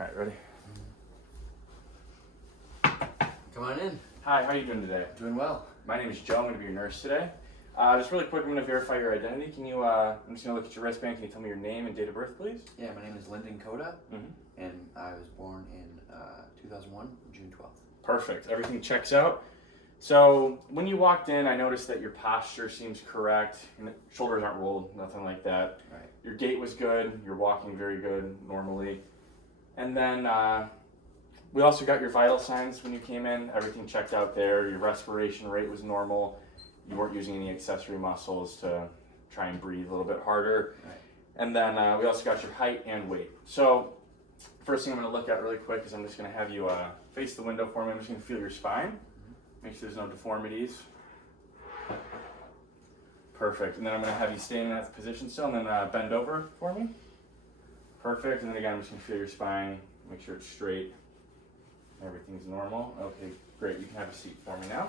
All right, ready? Come on in. Hi, how are you doing today? Doing well. My name is Joe. I'm going to be your nurse today. Just really quick, I'm going to verify your identity. Can you, I'm just going to look at your wristband. Can you tell me your name and date of birth, please? Yeah, my name is Lyndon Coda, Mm-hmm. and I was born in 2001, June 12th. Perfect. Everything checks out. So when you walked in, I noticed that your posture seems correct. Shoulders aren't rolled, nothing like that. Right. Your gait was good. You're walking very good normally. And then we also got your vital signs when you came in. Everything checked out there. Your respiration rate was normal. You weren't using any accessory muscles to try and breathe a little bit harder. Right. And then we also got your height and weight. So first thing I'm going to look at really quick is I'm just going to have you face the window for me. I'm just going to feel your spine. Make sure there's no deformities. Perfect. And then I'm going to have you stay in that position still and then bend over for me. Perfect. And then again, I'm just going to feel your spine. Make sure it's straight. Everything's normal. Okay, great. You can have a seat for me now.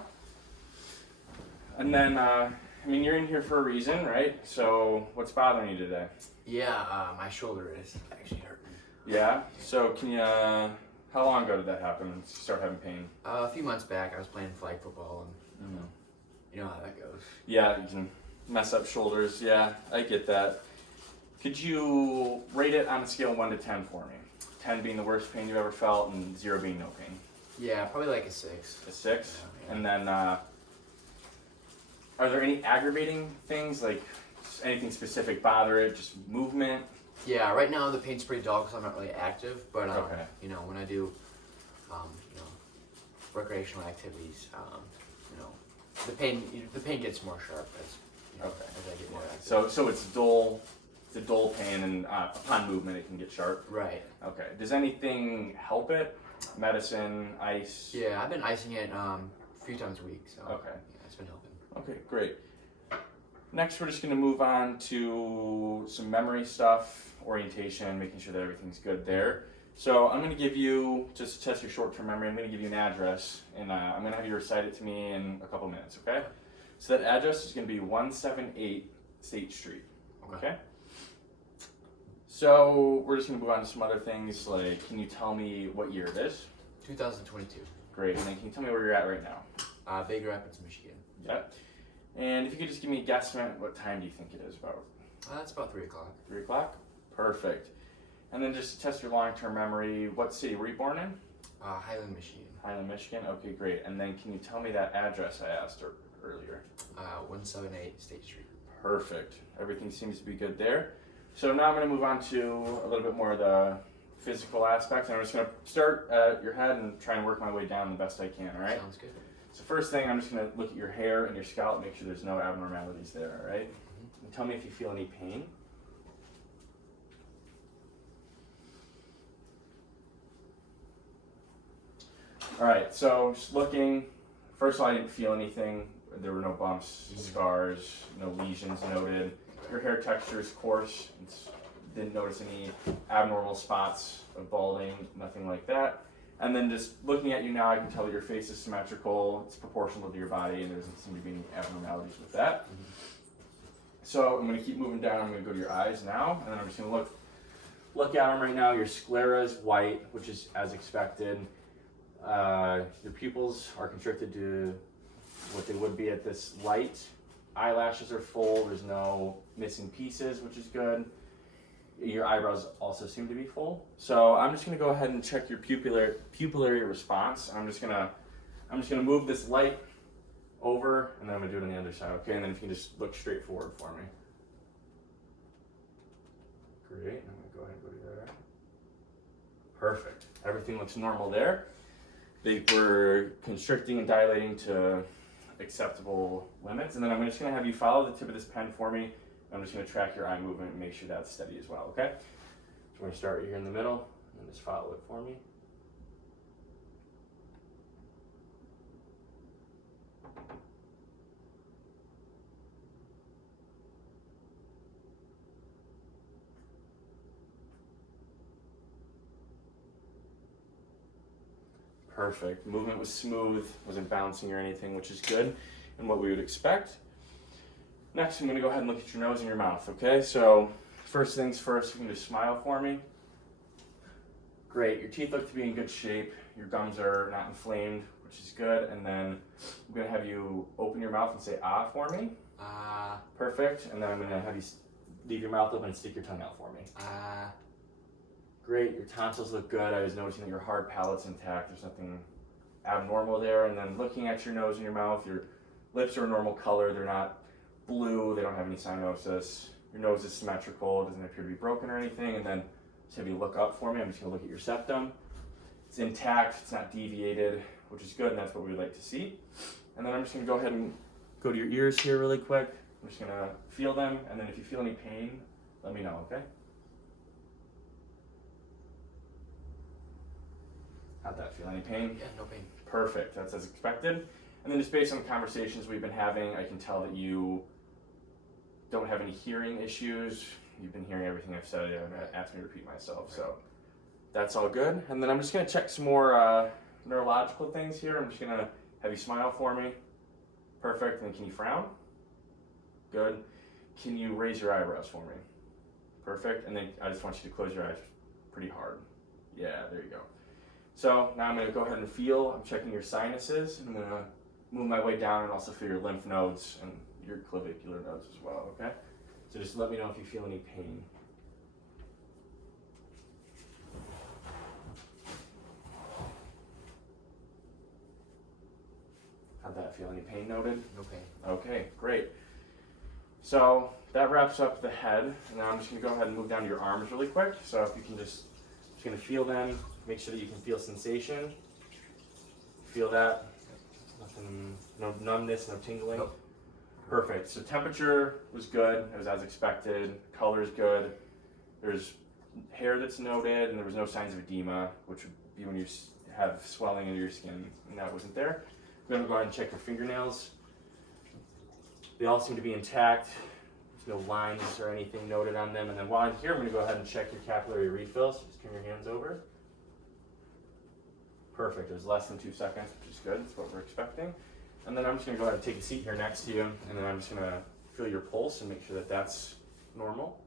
And then, I mean, you're in here for a reason, right? So what's bothering you today? Yeah, my shoulder is actually hurting. Yeah? So can you, how long ago did that happen? Did you start having pain? A few months back, I was playing flag football, and you know how that goes. Yeah, you can mess up shoulders. Yeah, I get that. Could you rate it on a scale of 1 to 10 for me? 10 being the worst pain you've ever felt and 0 being no pain. Yeah, probably like a 6. A 6? Yeah. And then, are there any aggravating things, like anything specific bother it, just movement? Yeah, right now the pain's pretty dull because I'm not really active, but Okay. you know, when I do, recreational activities, the pain gets more sharp as Okay. as I get more active. So it's dull. It's a dull pain, and upon movement it can get sharp. Right. Okay. Does anything help it? Medicine, ice? Yeah, I've been icing it a few times a week, so Okay. yeah, it's been helping. Okay, great. Next, we're just going to move on to some memory stuff, orientation, making sure that everything's good there. So I'm going to give you, just to test your short-term memory, I'm going to give you an address, and I'm going to have you recite it to me in a couple minutes, okay? So that address is going to be 178 State Street, okay? So we're just going to move on to some other things, like can you tell me what year it is? 2022. Great, and then can you tell me where you're at right now? Big Rapids, Michigan. Yep. And if you could just give me a guesstimate, what time do you think it is about? That's about 3 o'clock. 3 o'clock? Perfect. And then just to test your long-term memory, what city were you born in? Highland, Michigan. Highland, Michigan? Okay, great. And then can you tell me that address I asked earlier? 178 State Street. Perfect. Everything seems to be good there. So now I'm going to move on to a little bit more of the physical aspects. And I'm just going to start at your head and try and work my way down the best I can, all right? Sounds good. So first thing, I'm just going to look at your hair and your scalp, make sure there's no abnormalities there, all right? And tell me if you feel any pain. All right, so just looking, first of all, I didn't feel anything. There were no bumps, scars, no lesions noted. Your hair texture is coarse. Didn't notice any abnormal spots of balding, nothing like that. And then just looking at you now, I can tell that your face is symmetrical, it's proportional to your body, and there doesn't seem to be any abnormalities with that. So I'm going to keep moving down. I'm going to go to your eyes now, and then I'm just going to look at them right now. Your sclera is white, which is as expected. Your pupils are constricted to what they would be at this light. Eyelashes are full. There's no missing pieces, which is good. Your eyebrows also seem to be full. So I'm just going to go ahead and check your pupillary response. I'm just going to move this light over, and then I'm going to do it on the other side. Okay, and then if you can just look straight forward for me. Great. I'm going to go ahead and go to the other eye. Perfect. Everything looks normal there. They were constricting and dilating to acceptable limits. And then I'm just going to have you follow the tip of this pen for me. I'm just going to track your eye movement and make sure that's steady as well, okay? So we're going to start right here in the middle, and just follow it for me. Perfect. Movement was smooth, wasn't bouncing or anything, which is good and what we would expect. Next, I'm going to go ahead and look at your nose and your mouth, okay? So first things first, you can just smile for me. Great, your teeth look to be in good shape. Your gums are not inflamed, which is good. And then I'm gonna have you open your mouth and say ah for me. Ah. Perfect. And then I'm gonna have you leave your mouth open and stick your tongue out for me. Ah. Great, your tonsils look good. I was noticing that your hard palate's intact. There's nothing abnormal there. And then looking at your nose and your mouth, your lips are a normal color. They're not blue. They don't have any cyanosis. Your nose is symmetrical. It doesn't appear to be broken or anything. And then just have you look up for me. I'm just gonna look at your septum. It's intact. It's not deviated, which is good, and that's what we would like to see. And then I'm just gonna go ahead and go to your ears here really quick. I'm just gonna feel them, and then if you feel any pain, let me know, okay? How'd that feel? Any pain? Yeah, no pain. Perfect, that's as expected. And then just based on the conversations we've been having, I can tell that you don't have any hearing issues. You've been hearing everything I've said. You haven't asked me to repeat myself, so that's all good. And then I'm just gonna check some more neurological things here. I'm just gonna have you smile for me. Perfect, and then can you frown? Good. Can you raise your eyebrows for me? Perfect, and then I just want you to close your eyes pretty hard. Yeah, there you go. So now I'm gonna go ahead and feel, I'm checking your sinuses, and I'm gonna move my way down and also feel your lymph nodes and your clavicular nodes as well, okay? So just let me know if you feel any pain. How'd that feel? Any pain noted? No pain. Okay, great. So that wraps up the head, and now I'm just gonna go ahead and move down to your arms really quick. So if you can just gonna feel them, make sure that you can feel sensation. Feel that? Nothing, no numbness, no tingling? Nope. Perfect. So temperature was good, it was as expected, color's good. There's hair that's noted, and there was no signs of edema, which would be when you have swelling in your skin, and that wasn't there. I'm gonna go ahead and check your fingernails. They all seem to be intact. There's no lines or anything noted on them. And then while I'm here, I'm gonna go ahead and check your capillary refills. Just turn your hands over. Perfect, it was less than 2 seconds, which is good, that's what we're expecting. And then I'm just gonna go ahead and take a seat here next to you, and then I'm just gonna feel your pulse and make sure that that's normal.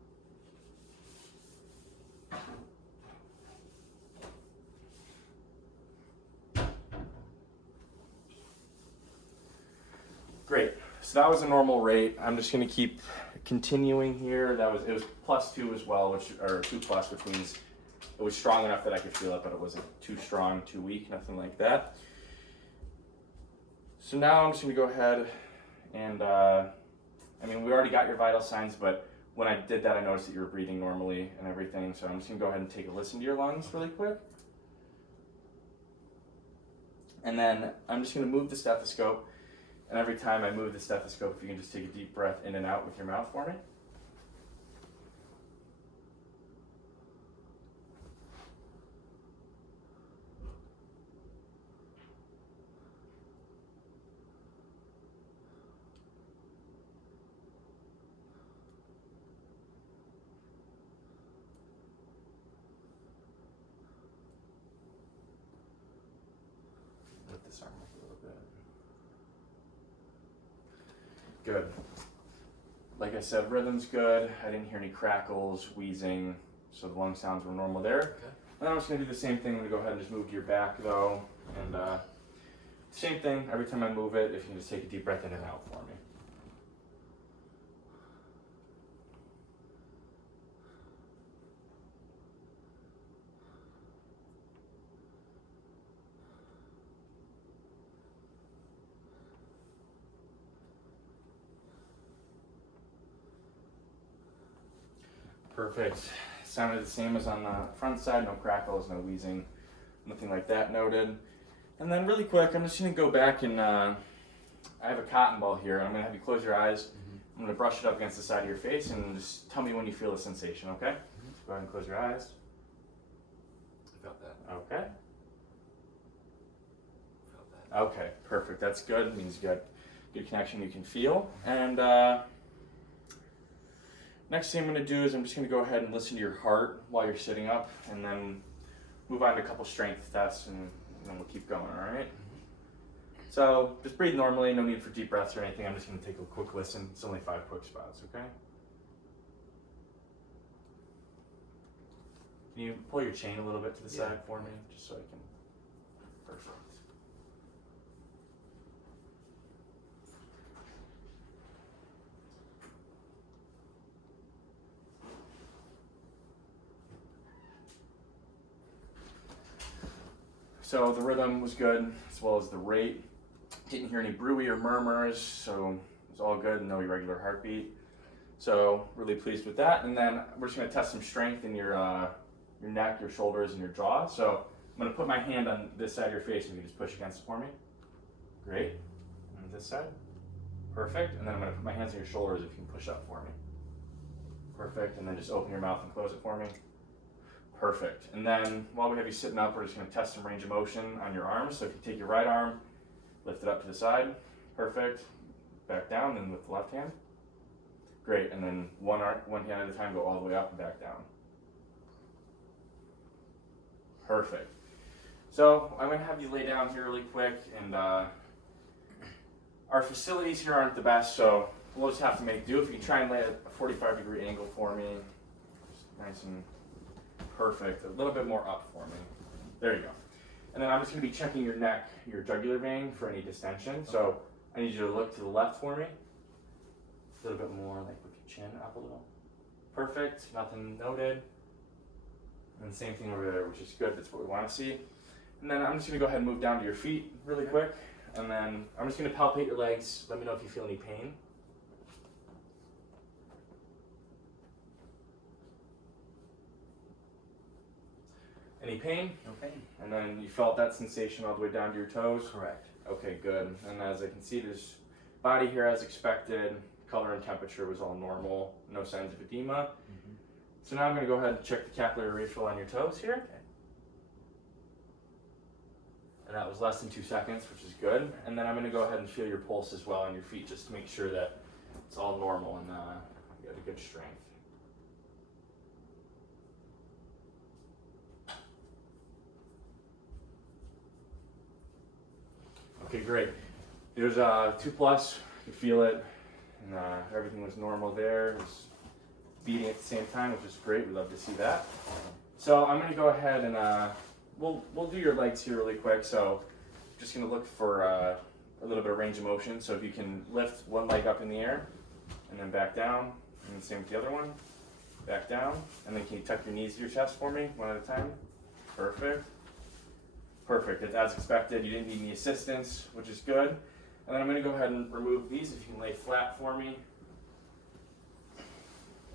Great, so that was a normal rate. I'm just gonna keep continuing here. It was +2 as well, or 2+, which means it was strong enough that I could feel it, but it wasn't too strong, too weak, nothing like that. So now I'm just gonna go ahead and, we already got your vital signs, but when I did that, I noticed that you were breathing normally and everything. So I'm just gonna go ahead and take a listen to your lungs really quick. And then I'm just gonna move the stethoscope. And every time I move the stethoscope, if you can just take a deep breath in and out with your mouth for me. Lift this arm up a little bit. Good. Like I said, rhythm's good. I didn't hear any crackles, wheezing, so the lung sounds were normal there. Okay. And I'm just gonna do the same thing. I'm gonna go ahead and just move to your back though. And same thing, every time I move it, if you can just take a deep breath in and out for me. Perfect. Sounded the same as on the front side, no crackles, no wheezing, nothing like that noted. And then really quick, I'm just gonna go back and I have a cotton ball here. I'm gonna have you close your eyes. Mm-hmm. I'm gonna brush it up against the side of your face and just tell me when you feel the sensation, okay? Mm-hmm. Go ahead and close your eyes. I felt that. Okay. Felt that. Okay, perfect. That's good. It means you got good connection you can feel. And next thing I'm going to do is I'm just going to go ahead and listen to your heart while you're sitting up, and then move on to a couple strength tests, and then we'll keep going, all right? So just breathe normally, no need for deep breaths or anything. I'm just going to take a quick listen. It's only 5 quick spots, okay? Can you pull your chain a little bit to the Yeah. side for me, just so I can? Perfect. So the rhythm was good, as well as the rate. Didn't hear any bruit or murmurs, so it was all good, no irregular heartbeat. So really pleased with that. And then we're just gonna test some strength in your neck, your shoulders, and your jaw. So I'm gonna put my hand on this side of your face, and you can just push against it for me. Great. And this side. Perfect. And then I'm gonna put my hands on your shoulders if you can push up for me. Perfect. And then just open your mouth and close it for me. Perfect. And then while we have you sitting up, we're just gonna test some range of motion on your arms. So if you take your right arm, lift it up to the side. Perfect. Back down, then with the left hand. Great. And then one hand at a time, go all the way up and back down. Perfect. So I'm gonna have you lay down here really quick, and our facilities here aren't the best, so we'll just have to make do. If you can try and lay at a 45-degree angle for me, just nice and perfect. A little bit more up for me. There you go. And then I'm just gonna be checking your neck, your jugular vein for any distension. So I need you to look to the left for me. A little bit more, like with your chin up a little. Perfect. Nothing noted. And same thing over there, which is good. That's what we want to see. And then I'm just going to go ahead and move down to your feet really quick. And then I'm just going to palpate your legs. Let me know if you feel any pain. Any pain? No pain. And then you felt that sensation all the way down to your toes? Correct. Okay, good. And as I can see, there's body here as expected. Color and temperature was all normal. No signs of edema. So now I'm going to go ahead and check the capillary refill on your toes here. Okay. And that was less than 2 seconds, which is good. And then I'm going to go ahead and feel your pulse as well on your feet, just to make sure that it's all normal and you have a good strength. Okay, great. There's 2+, you feel it, and everything was normal there. It was beating at the same time, which is great. We love to see that. So I'm going to go ahead and we'll do your legs here really quick. So just going to look for a little bit of range of motion. So if you can lift one leg up in the air and then back down, and the same with the other one, back down, and then can you tuck your knees to your chest for me one at a time? Perfect. Perfect. It's as expected. You didn't need any assistance, which is good. And then I'm going to go ahead and remove these. If you can lay flat for me.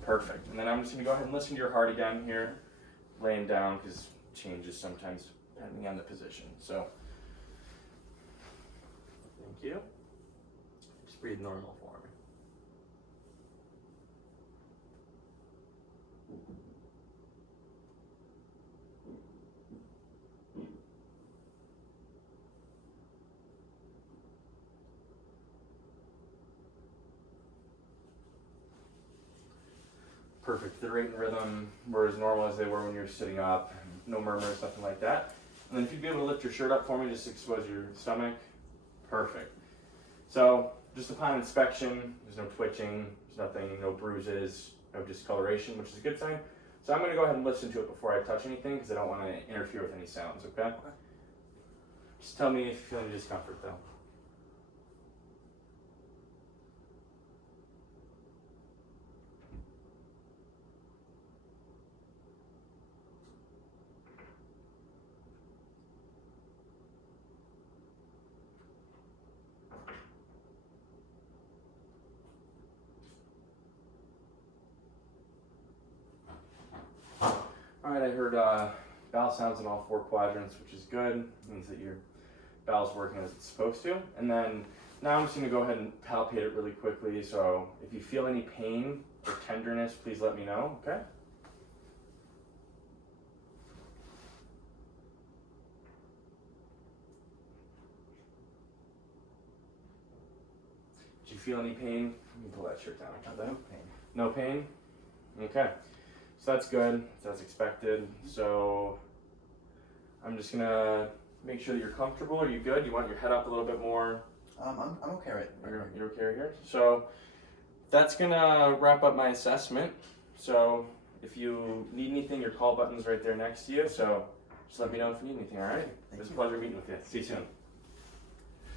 Perfect. And then I'm just going to go ahead and listen to your heart again here, laying down, because it changes sometimes depending on the position. So, thank you. Just breathe normal for me. Perfect. The rate and rhythm were as normal as they were when you were sitting up. No murmurs, nothing like that. And then if you'd be able to lift your shirt up for me, just expose your stomach. Perfect. So just upon inspection, there's no twitching, there's nothing, no bruises, no discoloration, which is a good sign. So I'm going to go ahead and listen to it before I touch anything because I don't want to interfere with any sounds, okay? Just tell me if you feel any discomfort though. All right, I heard bowel sounds in all 4 quadrants, which is good. It means that your bowel's working as it's supposed to. And then now I'm just going to go ahead and palpate it really quickly. So if you feel any pain or tenderness, please let me know, okay? Did you feel any pain? Let me pull that shirt down. No pain. No pain? Okay. So that's good. That's expected. So I'm just gonna make sure that you're comfortable. Are you good? You want your head up a little bit more? I'm okay right You're okay right here? So that's gonna wrap up my assessment. So if you need anything, your call button's right there next to you. So just let me know if you need anything. All right. It was a pleasure meeting with you. See you soon.